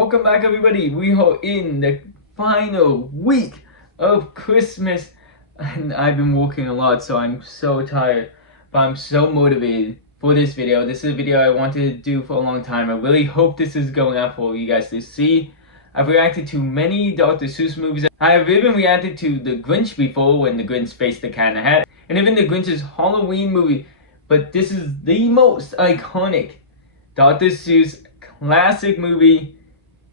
Welcome back everybody. We are in the final week of Christmas and I've been working a lot, so I'm so tired, but I'm so motivated for this video. This is a video I wanted to do for a long time. I really hope this is going out for you guys to see. I've reacted to many Dr. Seuss movies. I have even reacted to The Grinch before, when the Grinch faced the cat in the hat, and even the Grinch's Halloween movie, but this is the most iconic Dr. Seuss classic movie,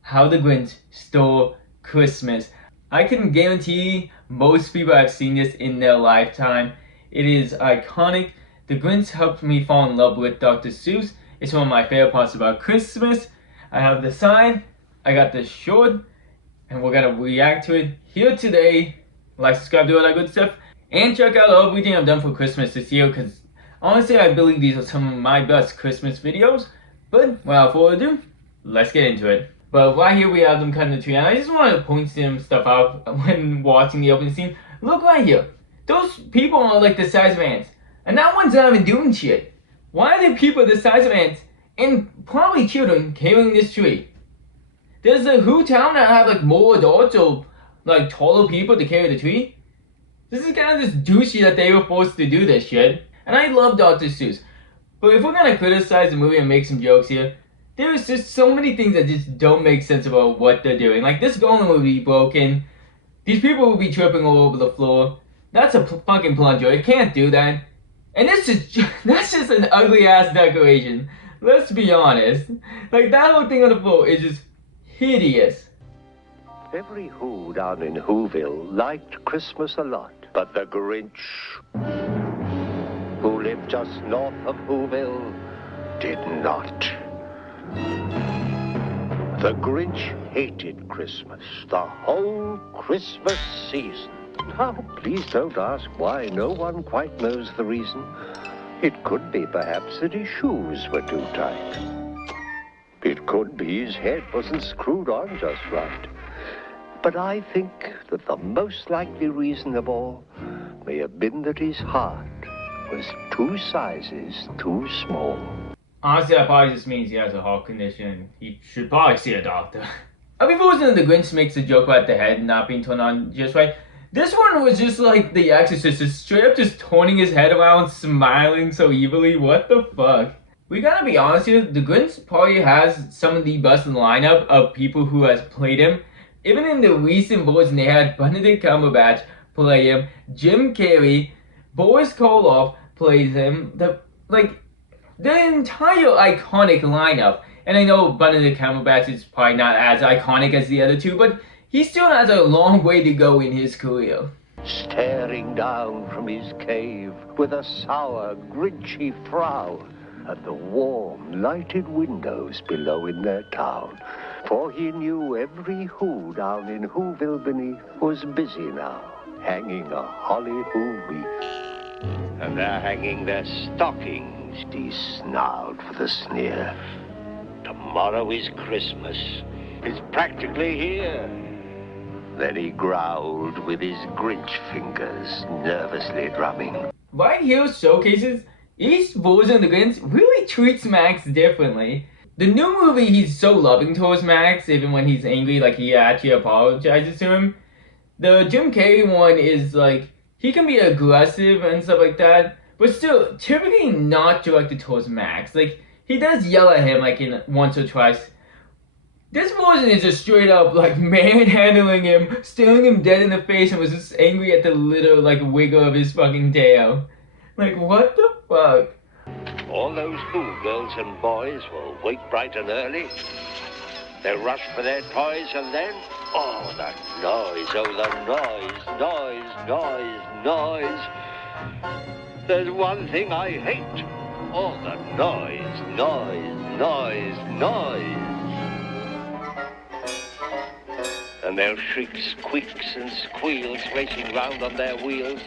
How the Grinch Stole Christmas. I can guarantee most people have seen this in their lifetime. It is iconic. The Grinch helped me fall in love with Dr. Seuss. It's one of my favorite parts about Christmas. I have the sign, I got the short, and we're gonna react to it here today. Like, subscribe, do all that good stuff, and check out everything I've done for Christmas this year, because honestly I believe these are some of my best Christmas videos. But without further ado, let's get into it. But right here we have them cutting the tree, and I just want to point some stuff out when watching the opening scene. Look right here. Those people are like the size of ants, and that one's not even doing shit. Why are there people the size of ants, and probably children, carrying this tree? There's a Who town that have like more adults or like taller people to carry the tree. This is kind of just douchey that they were forced to do this shit. And I love Dr. Seuss, but if we're gonna criticize the movie and make some jokes here, there's just so many things that just don't make sense about what they're doing. Like, this golem will be broken. These people will be tripping all over the floor. That's a fucking plunger. It can't do that. And that's just an ugly ass decoration. Let's be honest. Like, that whole thing on the floor is just hideous. Every Who down in Whoville liked Christmas a lot, but the Grinch, who lived just north of Whoville, did not. The Grinch hated Christmas, the whole Christmas season. Now, please don't ask why. No one quite knows the reason. It could be perhaps that his shoes were too tight. It could be his head wasn't screwed on just right. But I think that the most likely reason of all may have been that his heart was 2 sizes too small. Honestly, that probably just means he has a heart condition. He should probably see a doctor. Before the Grinch makes a joke about the head not being turned on just right, this one was just like The Exorcist, just straight up just turning his head around, smiling so evilly. What the fuck? We gotta be honest here, the Grinch probably has some of the best lineup of people who has played him. Even in the recent version, they had Benedict Cumberbatch play him, Jim Carrey, Boris Karloff plays him. The entire iconic lineup. And I know Benedict Cumberbatch is probably not as iconic as the other two, but he still has a long way to go in his career. Staring down from his cave with a sour, grinchy frown at the warm, lighted windows below in their town. For he knew every Who down in Whoville beneath was busy now, hanging a holly Who wreath. And they're hanging their stockings, he snarled with a sneer. Tomorrow is Christmas. It's practically here. Then he growled with his Grinch fingers, nervously drumming. Right here showcases each version of the Grinch really treats Max differently. The new movie, he's so loving towards Max, even when he's angry, like he actually apologizes to him. The Jim Carrey one is like, he can be aggressive and stuff like that, but still typically not directed towards Max. Like, he does yell at him like in once or twice. This version is just straight up like manhandling him, staring him dead in the face, and was just angry at the little like wiggle of his fucking tail. Like, what the fuck? All those Who girls and boys will wake bright and early. They'll rush for their toys, and then, oh, the noise, noise. There's one thing I hate. Oh, the noise. And they'll shriek, squeaks, and squeals, racing round on their wheels.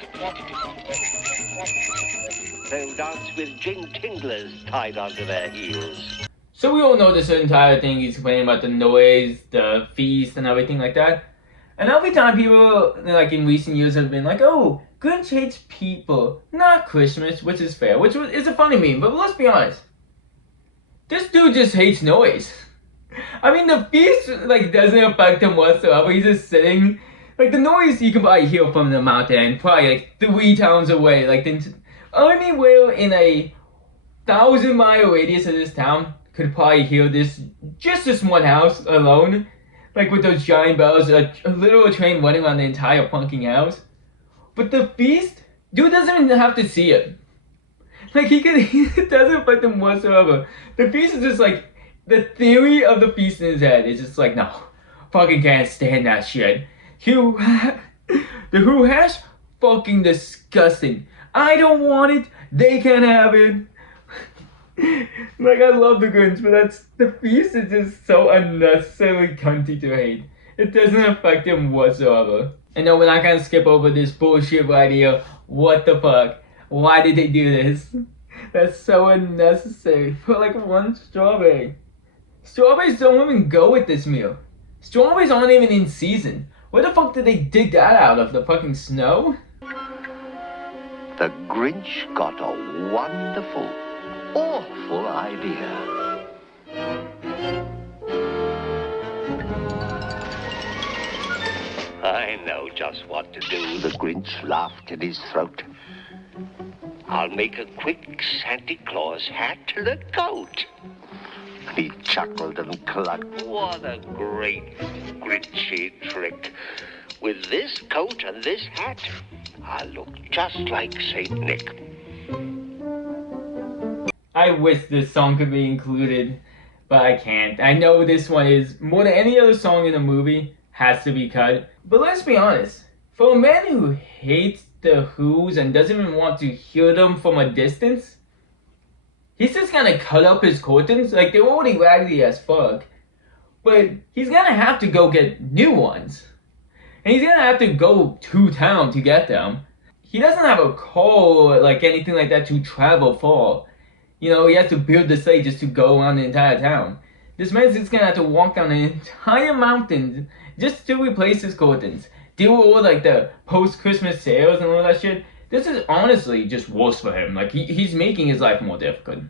They'll dance with jing-tinglers tied onto their heels. So we all know this entire thing he's complaining about, the noise, the feast, and everything like that. And every time people, like in recent years, have been like, oh, Grinch hates people, not Christmas, which is fair, is a funny meme, but let's be honest. This dude just hates noise. I mean, the feast like doesn't affect him whatsoever. He's just sitting. Like the noise you can probably hear from the mountain, probably like 3 towns away. Like the anywhere in a 1,000-mile radius of this town could probably hear this. Just this one house alone, like with those giant bells, a literal train running around the entire fucking house. But the feast, dude doesn't even have to see it. Like it doesn't affect him whatsoever. The feast is just like the theory of the feast in his head is just like, no, fucking can't stand that shit. The who hash, fucking disgusting. I don't want it. They can't have it. Like I love the Grinch, but the feast is just so unnecessarily cunty to hate. It doesn't affect him whatsoever. And no, we're not gonna skip over this bullshit right here. What the fuck? Why did they do this? That's so unnecessary. For like one strawberry. Strawberries don't even go with this meal. Strawberries aren't even in season. Where the fuck did they dig that out of? The fucking snow? The Grinch got a wonderful, awful idea. I know just what to do. The Grinch laughed in his throat. I'll make a quick Santa Claus hat and a coat. He chuckled and clucked. What a great Grinchy trick. With this coat and this hat, I'll look just like Saint Nick. I wish this song could be included, but I can't. I know this one is, more than any other song in the movie, has to be cut. But let's be honest, for a man who hates the Who's and doesn't even want to hear them from a distance, he's just gonna cut up his curtains. Like, they're already raggedy as fuck, but he's gonna have to go get new ones. And he's gonna have to go to town to get them. He doesn't have a car or like anything like that to travel for. You know, he has to build the sleigh just to go around the entire town. This man's just gonna have to walk down the entire mountain just to replace his curtains. Deal with all like the post-Christmas sales and all that shit. This is honestly just worse for him. Like he's making his life more difficult.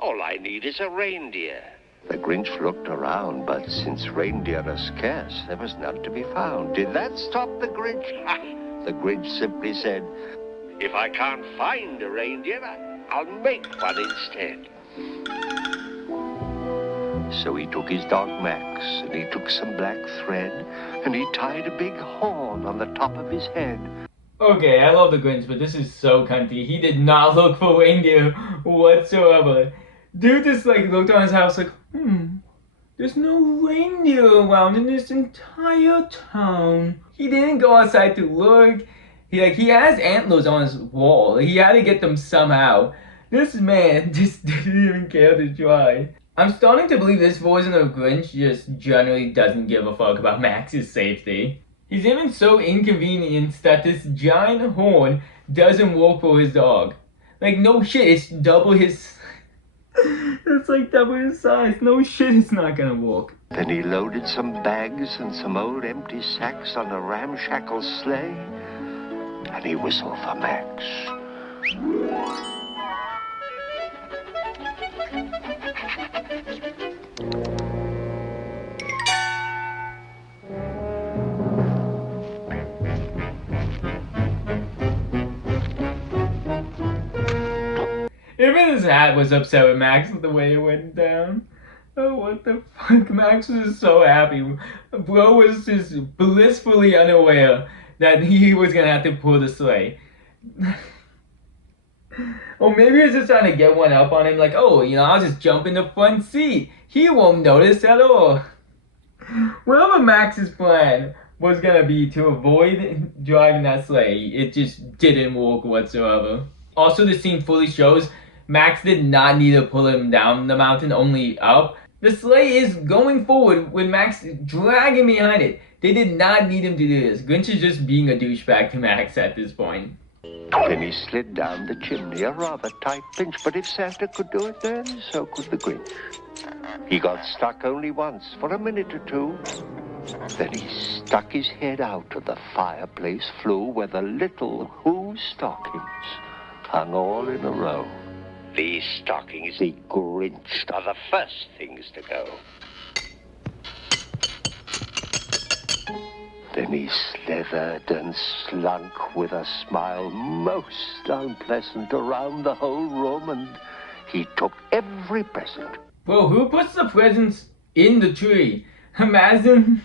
All I need is a reindeer. The Grinch looked around, but since reindeer are scarce, there was none to be found. Did that stop the Grinch? Ha! The Grinch simply said, if I can't find a reindeer, I'll make one instead. So he took his dog Max, and he took some black thread, and he tied a big horn on the top of his head. Okay, I love the Grinch, but this is so cunty. He did not look for reindeer whatsoever. Dude just like looked around his house like, there's no reindeer around in this entire town. He didn't go outside to look. He has antlers on his wall. He had to get them somehow. This man just didn't even care to try. I'm starting to believe this version of Grinch just generally doesn't give a fuck about Max's safety. He's even so inconvenienced that this giant horn doesn't work for his dog. Like, no shit, it's double his... it's like double his size. No shit, it's not gonna work. Then he loaded some bags and some old empty sacks on a ramshackle sleigh, and he whistled for Max. Even his hat was upset with Max the way it went down. Oh, what the fuck? Max was so happy. Bro was just blissfully unaware that he was gonna have to pull the sleigh. Or maybe he was just trying to get one up on him, like, oh, I'll just jump in the front seat. He won't notice at all. Whatever Max's plan was gonna be to avoid driving that sleigh, it just didn't work whatsoever. Also, the scene fully shows Max did not need to pull him down the mountain, only up. The sleigh is going forward with Max dragging behind it. They did not need him to do this. Grinch is just being a douchebag to Max at this point. Then he slid down the chimney, a rather tight pinch, but if Santa could do it then, so could the Grinch. He got stuck only once, for a minute or two. Then he stuck his head out of the fireplace flue where the little Who stockings hung all in a row. These stockings, he Grinched, are the first things to go. Then he slithered and slunk with a smile most unpleasant around the whole room, and he took every present. Bro, who puts the presents in the tree? Imagine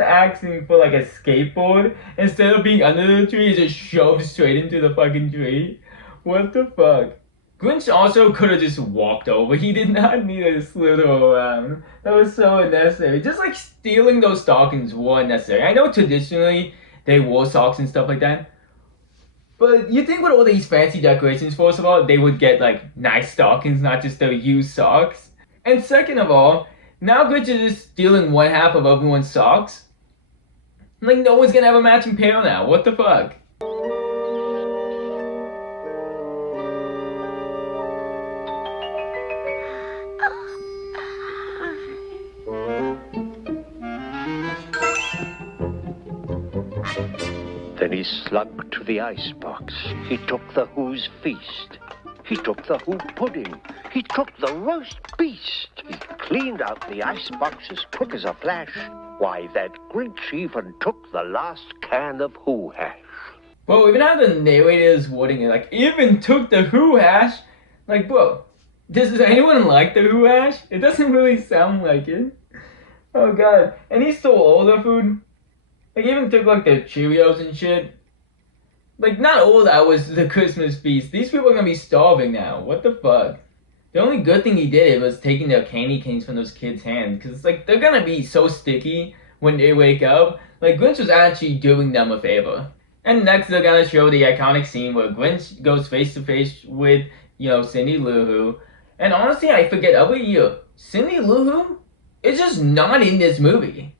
asking for like a skateboard instead of being under the tree, just shoved straight into the fucking tree. What the fuck? Grinch also could have just walked over. He did not need to slither around. That was so unnecessary. Just like stealing those stockings were unnecessary. I know traditionally they wore socks and stuff like that. But you think with all these fancy decorations, first of all, they would get like nice stockings, not just the used socks. And second of all, now Grinch is just stealing one half of everyone's socks. Like no one's gonna have a matching pair now. What the fuck? Then he slunk to the icebox. He took the Who's Feast. He took the Who Pudding. He took the Roast Beast. He cleaned out the icebox as quick as a flash. Why, that Grinch even took the last can of Who hash. Bro, even how the narrator is wording it, like, even took the Who hash? Like, bro, does anyone like the Who hash? It doesn't really sound like it. Oh god. And he stole all the food. Like, even took, like, the Cheerios and shit. Like, not all that was the Christmas feast. These people are gonna be starving now. What the fuck? The only good thing he did was taking the candy canes from those kids' hands. Because, like, they're gonna be so sticky when they wake up. Like, Grinch was actually doing them a favor. And next, they're gonna show the iconic scene where Grinch goes face to face with, Cindy Lou Who. And honestly, I forget every year, Cindy Lou Who is just not in this movie.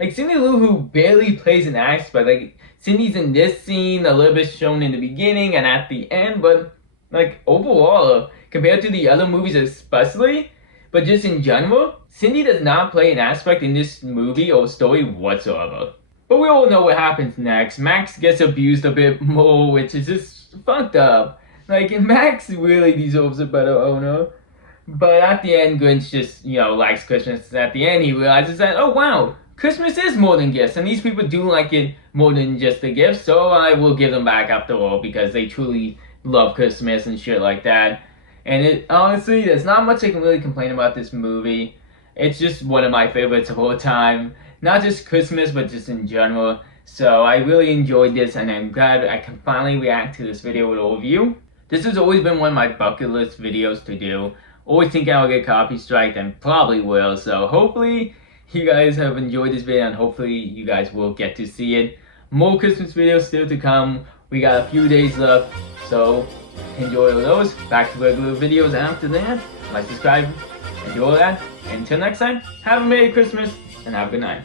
Like, Cindy Lou Who barely plays an aspect. Like, Cindy's in this scene, a little bit shown in the beginning and at the end, but, like, overall, compared to the other movies especially, but just in general, Cindy does not play an aspect in this movie or story whatsoever. But we all know what happens next. Max gets abused a bit more, which is just fucked up. Like, Max really deserves a better owner. But at the end, Grinch just, likes Christmas. At the end, he realizes that, oh wow, Christmas is more than gifts, and these people do like it more than just the gifts, so I will give them back after all, because they truly love Christmas and shit like that. And honestly, there's not much I can really complain about this movie. It's just one of my favorites of all time. Not just Christmas, but just in general. So I really enjoyed this, and I'm glad I can finally react to this video with all of you. This has always been one of my bucket list videos to do. Always think I'll get copy striked, and probably will, so hopefully you guys have enjoyed this video, and hopefully you guys will get to see it. More Christmas videos still to come. We got a few days left, so enjoy all those. Back to regular videos after that. Like, subscribe, and do all that. Until next time, have a Merry Christmas, and have a good night.